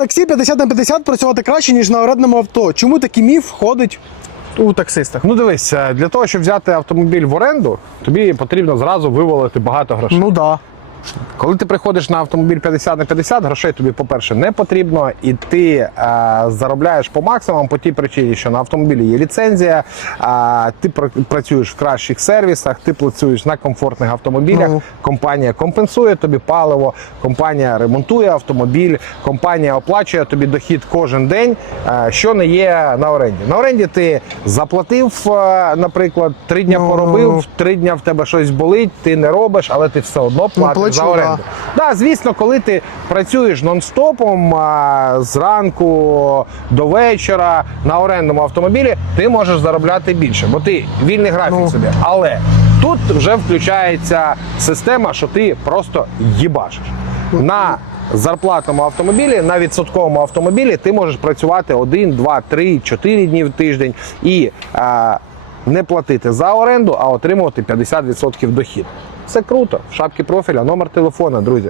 Таксі 50 на 50 працювати краще, ніж на орендному авто. Чому такий міф ходить у таксистах? Ну дивись, е, для того, щоб взяти автомобіль в оренду, тобі потрібно зразу вивалити багато грошей. Ну да. Коли ти приходиш на автомобіль 50 на 50, грошей тобі, по-перше, не потрібно, і ти е, заробляєш по максимуму по тій причині, що на автомобілі є ліцензія, е, ти пр- працюєш в кращих сервісах, ти працюєш на комфортних автомобілях. Ну. Компанія компенсує тобі паливо, компанія ремонтує автомобіль, компанія оплачує тобі дохід кожен день, е, що не є на оренді. На оренді ти заплатив, е, наприклад, три дня Ну. поробив, три дня в тебе щось болить, ти не робиш, але ти все одно платиш плачу, за оренду. Да. звісно, коли ти працюєш нон-стопом зранку до вечора на орендному автомобілі, ти можеш заробляти більше, бо ти вільний графік Ну. собі. Але тут вже включається система, що ти просто їбашиш. На зарплатному автомобілі, на відсотковому автомобілі ти можеш працювати 1, 2, 3, 4 дні в тиждень і а, не платити за оренду, а отримувати 50% дохід. Це круто. В шапці профіля, номер телефона, друзі.